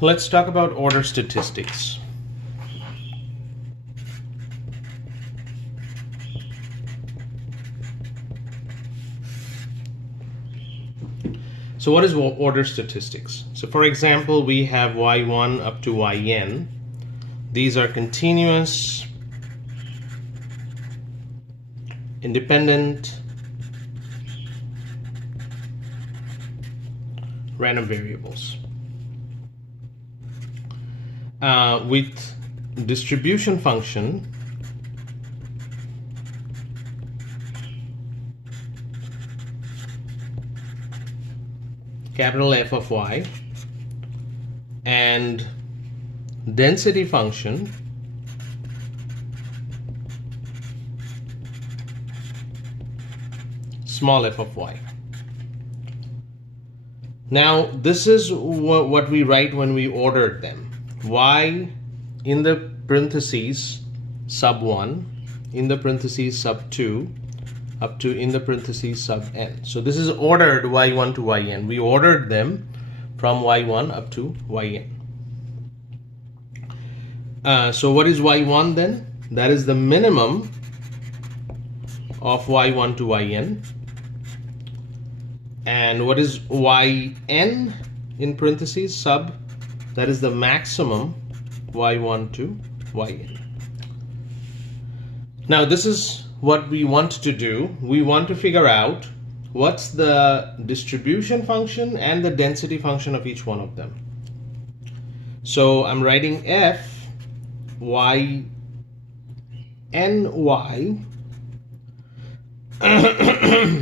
Let's talk about order statistics. So what is order statistics? So for example, we have y1 up to yn. These are continuous, independent, random variables with distribution function capital F of y and density function small f of y. Now this is what we write when we ordered them. Y in the parentheses sub 1, in the parentheses sub 2, up to in the parentheses sub n. So this is ordered y1 to yn. We ordered them from y1 up to yn. So what is y1 then? That is the minimum of y1 to yn. And what is yn in parentheses sub? That is the maximum y1 to yn. Now this is what we want to do. We want to figure out what's the distribution function and the density function of each one of them. So I'm writing f y n y.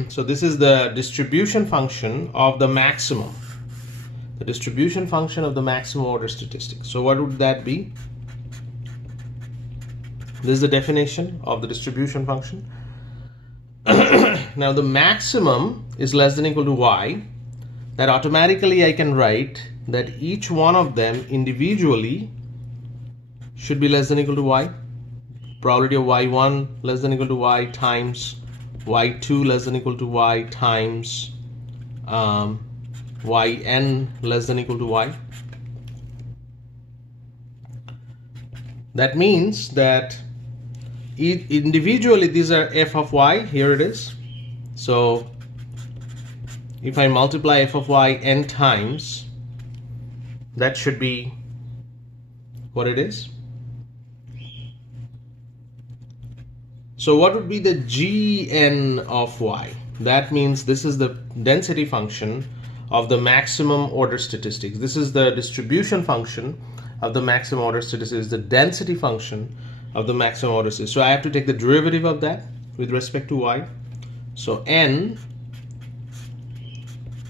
So this is the distribution function of the maximum. The distribution function of the maximum order statistics. So what would that be? This is the definition of the distribution function. Now the maximum is less than or equal to y. That automatically I can write that each one of them individually should be less than or equal to y. Probability of y1 less than or equal to y times y2 less than or equal to y times yn less than or equal to y. That means that individually these are f of y. Here it is. So if I multiply f of y n times, that should be what it is. So what would be the gn of y? That means this is the density function of the maximum order statistics. This is the distribution function of the maximum order statistics, the density function of the maximum order statistics. So I have to take the derivative of that with respect to y. So n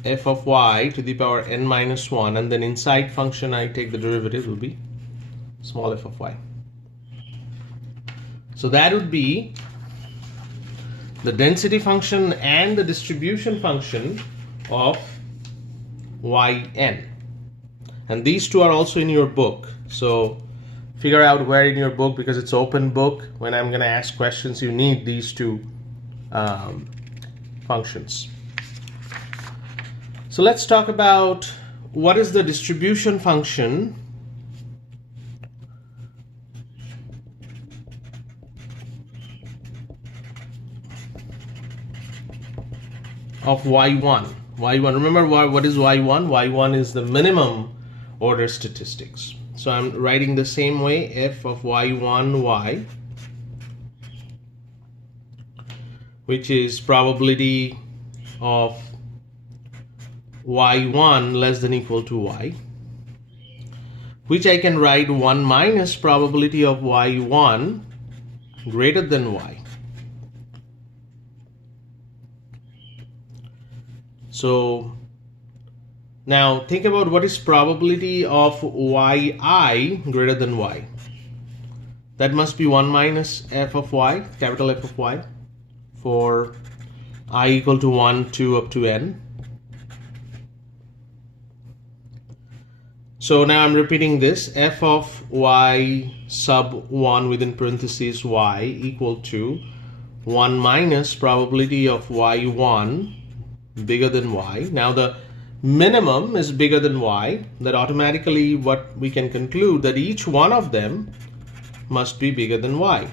f of y to the power n minus 1, and then inside function I take the derivative will be small f of y. So that would be the density function and the distribution function of yn. And these two are also in your book. So figure out where in your book, because it's open book. When I'm going to ask questions, you need these two functions. So let's talk about what is the distribution function of y1. Remember what is y1? y1 is the minimum order statistics. So I'm writing the same way, f of y1 y, which is probability of y1 less than or equal to y, which I can write 1 minus probability of y1 greater than y. So now think about what is probability of yi greater than y. That must be 1 minus f of y, capital F of y, for I equal to 1, 2 up to n. So now I'm repeating this, f of y sub 1 within parentheses y equal to 1 minus probability of y1 bigger than y. Now the minimum is bigger than y, that automatically what we can conclude that each one of them must be bigger than y.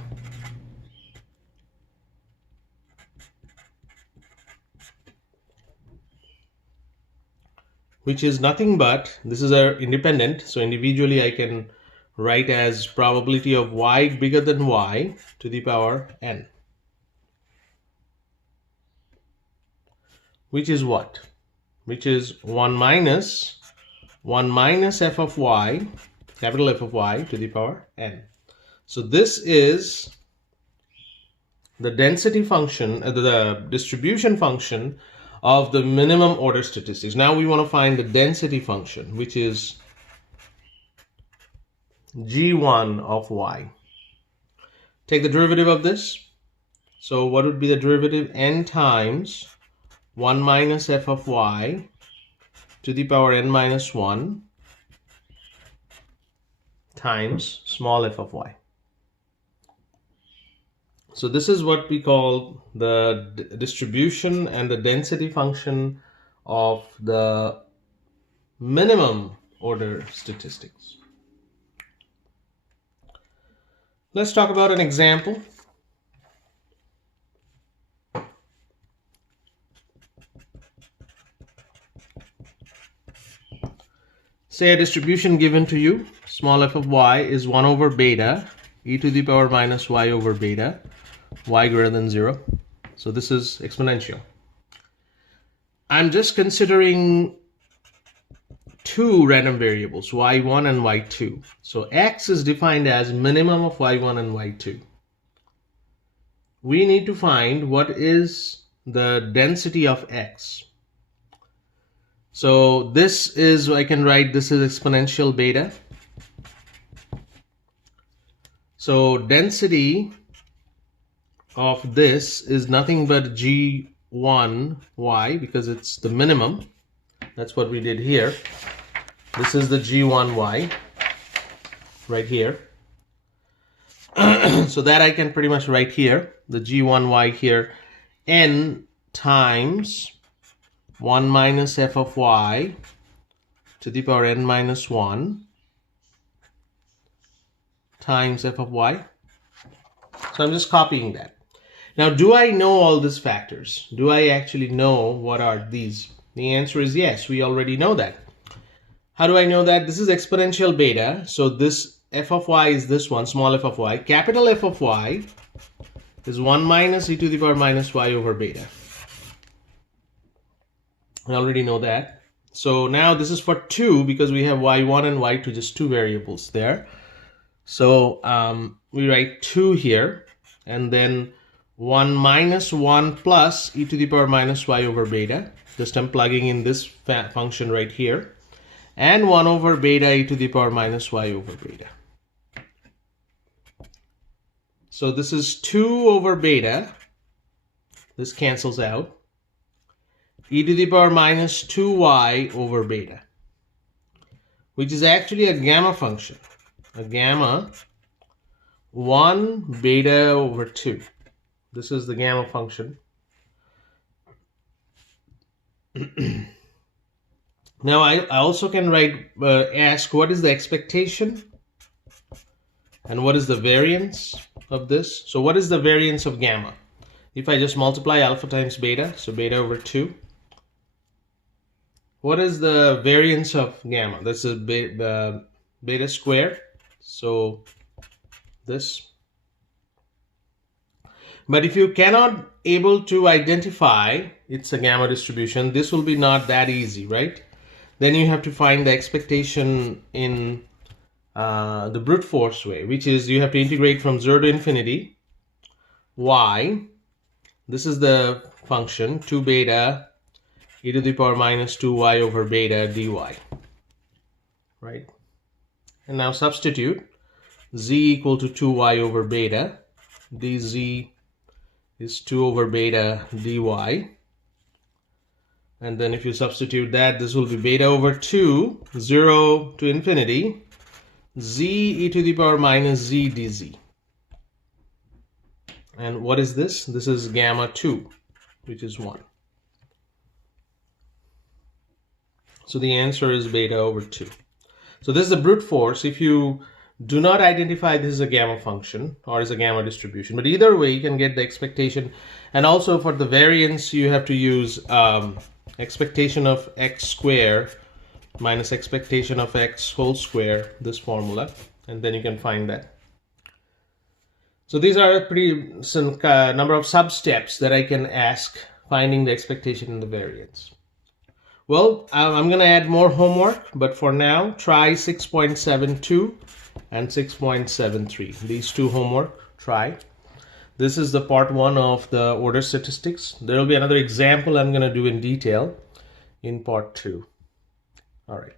Which is nothing but, this is our independent, so individually I can write as probability of y bigger than y to the power n. Which is what? Which is 1 minus f of y, capital F of y to the power n. So this is the density function, the distribution function of the minimum order statistics. Now we want to find the density function, which is g1 of y. Take the derivative of this. So what would be the derivative? N times 1 minus f of y to the power n minus 1 times small f of y. So this is what we call the distribution and the density function of the minimum order statistics. Let's talk about an example. Say a distribution given to you, small f of y is 1 over beta e to the power minus y over beta, y greater than 0. So this is exponential. I'm just considering two random variables, y1 and y2. So x is defined as minimum of y1 and y2. We need to find what is the density of x. So this is, I can write this is exponential beta. So density of this is nothing but g1y because it's the minimum. That's what we did here. This is the g1y right here. So that I can pretty much write here, the g1y here, n times 1 minus f of y to the power n minus 1 times f of y. So I'm just copying that. Now, do I know all these factors? Do I actually know what are these? The answer is yes, we already know that. How do I know that? This is exponential beta. So this f of y is this one, small f of y. Capital F of y is 1 minus e to the power minus y over beta. I already know that. So now this is for 2 because we have y1 and y2, just two variables there. So we write 2 here, and then 1 minus 1 plus e to the power minus y over beta. Just I'm plugging in this function right here. And 1 over beta e to the power minus y over beta. So this is 2 over beta. This cancels out. E to the power minus 2y over beta, which is actually a gamma function. A gamma 1 beta over 2. This is the gamma function. Now I also can write, ask what is the expectation and what is the variance of this. So what is the variance of gamma? If I just multiply alpha times beta, so beta over 2. What is the variance of gamma? This is beta squared. So this. But if you cannot able to identify it's a gamma distribution, this will be not that easy, right? Then you have to find the expectation in the brute force way, which is you have to integrate from 0 to infinity y. This is the function 2 beta e to the power minus 2y over beta dy, right? And now substitute z equal to 2y over beta, dz is 2 over beta dy. And then if you substitute that, this will be beta over 2, 0 to infinity, z e to the power minus z dz. And what is this? This is gamma 2, which is 1. So the answer is beta over 2. So this is a brute force if you do not identify this as a gamma function or as a gamma distribution. But either way, you can get the expectation. And also for the variance, you have to use expectation of x square minus expectation of x whole square, this formula, and then you can find that. So these are a pretty number of sub-steps that I can ask finding the expectation and the variance. Well, I'm going to add more homework, but for now, try 6.72 and 6.73. These two homework, try. This is the part 1 of the order statistics. There will be another example I'm going to do in detail in part 2. All right.